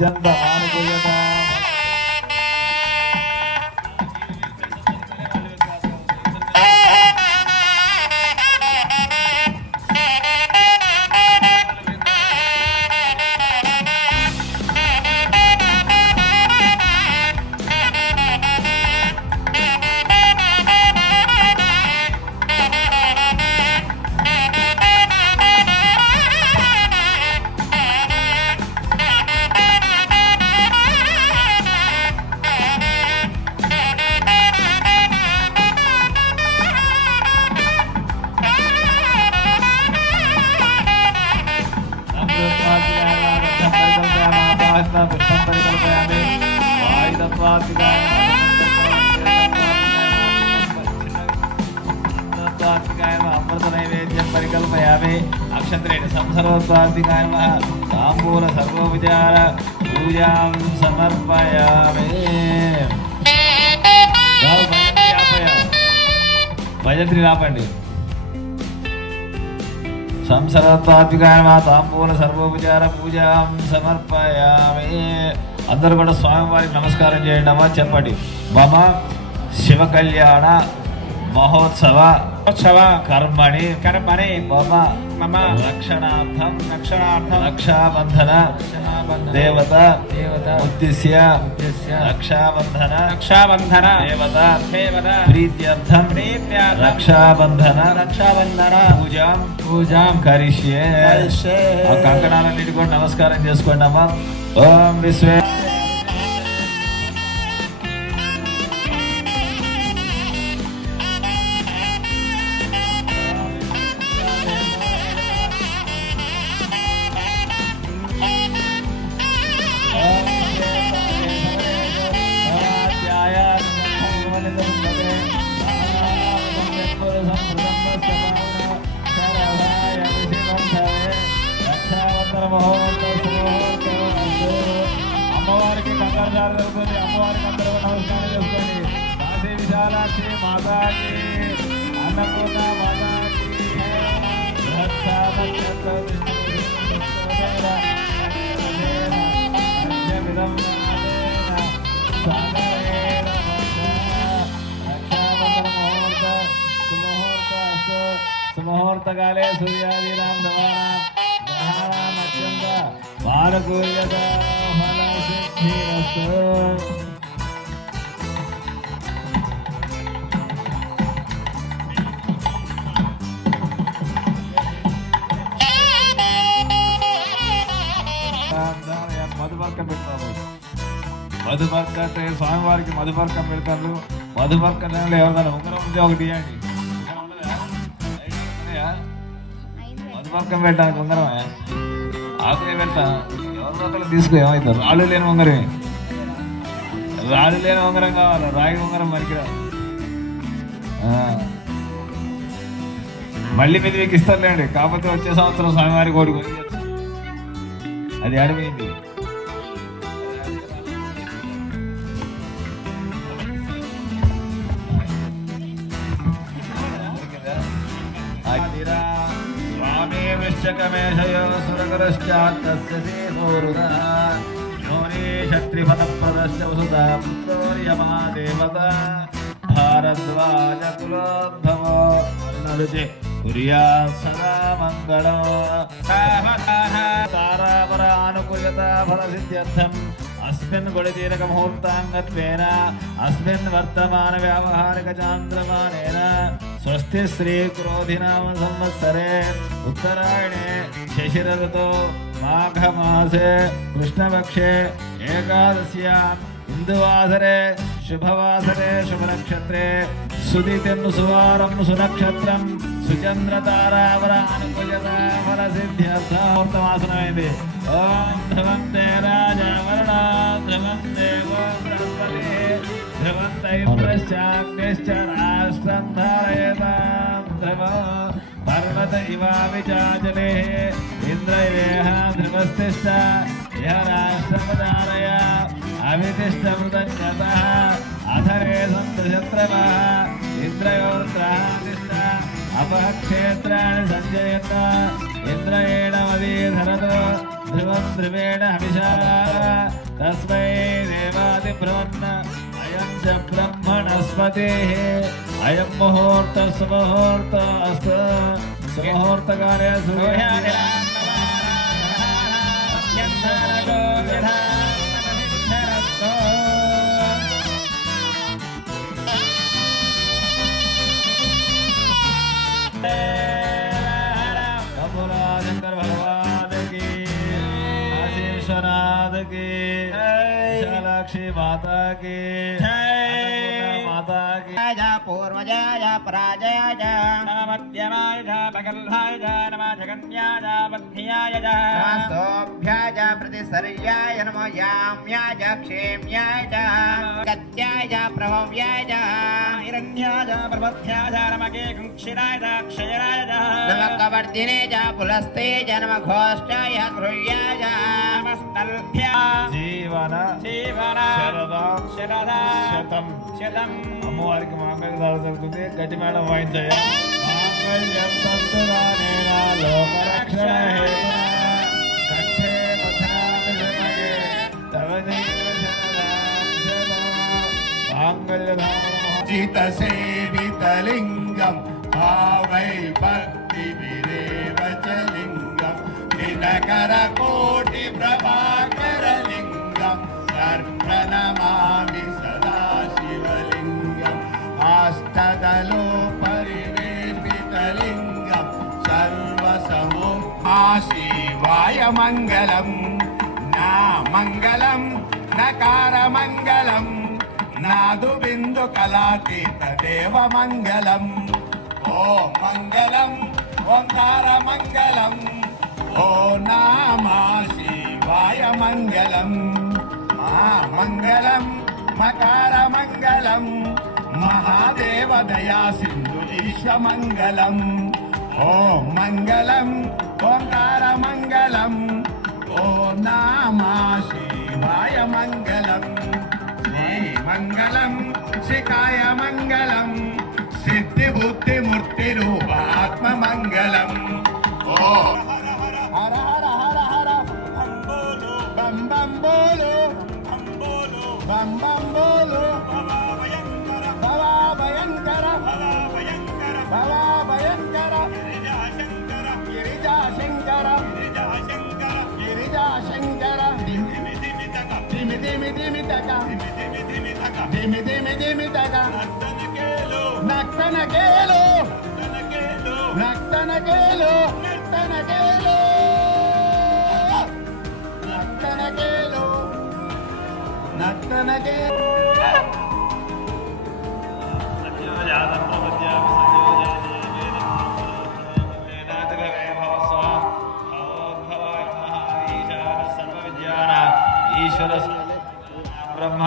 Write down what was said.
అత్యంత ఆనుకూలత అమృత నైవేద్యం పరికల్పయామి అక్షత్రేణ సంసర్వత్వాధికాయ తాంబూల సర్వోపచార పూజాం సమర్పయామి. భజంత్రి రాపండి. సంసర్వత్వాధికాయ తాంబూల సర్వోపచార పూజాం సమర్పయామి. అందరూ కూడా స్వామివారికి నమస్కారం చేయండి అమ్మా. చెప్పండి. మమ శివ కళ్యాణ మహోత్సవ కర్మణి మమ రక్షణార్థం రక్షాబంధన దేవత ఉద్దేశ్య రక్షాబంధన దేవత ప్రీత్యర్థం రక్షాబంధన పూజాం కరిష్యే. ఆ కంకణాలన్నిటి కూడా నమస్కారం చేసుకోండి అమ్మా. ఓం విశ్వే అమ్మవారికి కంగారు జరుగుతుంది. అమ్మవారికి అందరూ నమస్కారం చేసుకోండి. కాశీ విశాలాక్షి మాతాకి అన్నపూర్ణ మాతాకి సుముహూర్తకాలే సూర్యాదీనాం గ్రహాణాం అత్యంత మానుకూల్యత ఫలసిద్ధిరస్తు. మధుపర్కం పెడతాము. మధుపర్క అంటే స్వామివారికి మధుపర్కం పెడతారు. మధుపర్కంలో ఎవరిదైనా ఉంగరం ఉంటే ఒకటి ఇవ్వండి. మధుపర్కం పెట్టడానికి ఉంగరం ఆకులే పెడతా. ఎవరిలో ఒకరు తీసుకో. ఏమవుతారు? రాళ్ళు లేని ఉంగరమే. రాళ్ళు లేని ఉంగరం కావాలి. రాగి ఉంగరం మరికిరా. మళ్ళీ మీద మీకు ఇస్తారులేండి. కాకపోతే వచ్చే సంవత్సరం స్వామివారి కోడి కొని అది అడిపోయింది. స్వామి వృశ్చకమేషయో సురగరశ్చాత్తస్య యోని శత్రిఫలప్రదశ్చ వసుదా పుత్రోర్యమా దేవత భారద్వాజ కులోద్భవో నడుచే కుర్యాత్ సదా మంగళం. తారాపర అనుకూలత ఫలసిద్ధ్యర్థం అస్మిన్ గుణతీరక ముహూర్తాంగత్వేన అస్మిన్ వర్తమాన వ్యావహారిక చాంద్రమానేన స్వస్తి శ్రీ క్రోధినామ సంవత్సరే ఉత్తరాయణే శశిరఋతో మాఘమాసే కృష్ణపక్షే ఏకాదశ్యాం ఇందువాసరే శుభవాసరే శుభనక్షత్రే సుదితిం సువారం సునక్షత్రం సుచంద్రతారావర అనుకూల్యత ఫలసిద్ధ్యర్థమాసనమైంది. ఓం ధ్రువం తే రాజా వరుణా ధ్రువం దేవో బృహస్పతి ధ్రువం తైప్రశ్చాగ్నిశ్చ రాష్ట్రం ధారయతాం ధ్రువం పర్వత ఇవామి చాచలే ఇంద్రయేహ ధ్రువస్తిష్ట ఇహ రాష్ట్రమధారయ అవితిష్టమృతంగతః అధరే సంతు శత్రవః ఇంద్రయోర్గ్రహాదిష్ట అపక్షేత్రాన్ని సంజయత ఇంద్రయేణ మదీధరతో ధ్రువ एवं ध्रुवेण हविषा तस्मै देवादिब्रह्मन् अयं च ब्रह्मणस्पतिः अयं मुहूर्तः सुमुहूर्तस्तु सुमुहूर्तकाले शंकर भगवान की आशीर्षनाथ की विशालाक्षी माता की माता की पूर्वजाय पराजयाय मध्यमाय पगल्हाय नमः जगन्याय बद्ध्याय सोभ्याय प्रतिसर्याय नमो याम्याय क्षेम्याय गत्याय प्रभव्याय हिरण्याय प्रबध्याय नमः केकुक्षिराय क्षयराय नमः कवर्धिने च पुलस्ते च नमः घोष्ठाय गृह्याय नमस्तल्भ्या जीवन जीवन शरदा शतम शतम అమ్మవారికి మాంగళ్యదానం జరుగుతుంది గట్టి మేడం వాయించాయ మాంగళ్యం తంతురానేన లోకరక్షణ హేతునా కంఠే బధ్నామి శరణే తవ మాంగళ్యదానం చిత సేవితలింగం భావై భక్తి విరేవచలింగం దినకర కోటి ప్రభాకర లింగం ప్రణమామి సదా శివలింగం అష్టదలో పరివేపితలింగం సర్వసమో ఆ శివాయ మంగళం నా మంగళం నకార మంగళం నాదు బిందు కళాతీత దేవ మంగళం ఓ మంగళం ఓంకార మంగళం ఓ నామా శివాయ మంగళం ఆ మంగళం మకార మంగళం మహాదేవ దయా సింధు ఈశ మంగళం ఓ మంగళం ఓంకార మంగళం ఓ నామా శివాయ మంగళం మంగళం శిఖాయ మంగళం సిద్ధి బుద్ధి మూర్తి రూప ఆత్మ మంగళం ఓ హర హర హర హర బం బం బోలు బం బం బోలు భవా భయంకర భవా భయంకర గిరిజా శంకర గిరిజా శంకర ధిమి ధిమి ధిమి తక ధిమి ధిమి ధిమి తక నక్తన కేలు నక్తన కేలు నక్తన కేలు నక్తన కేలు నక్తన కేలు ఈశ్వర బ్రహ్మ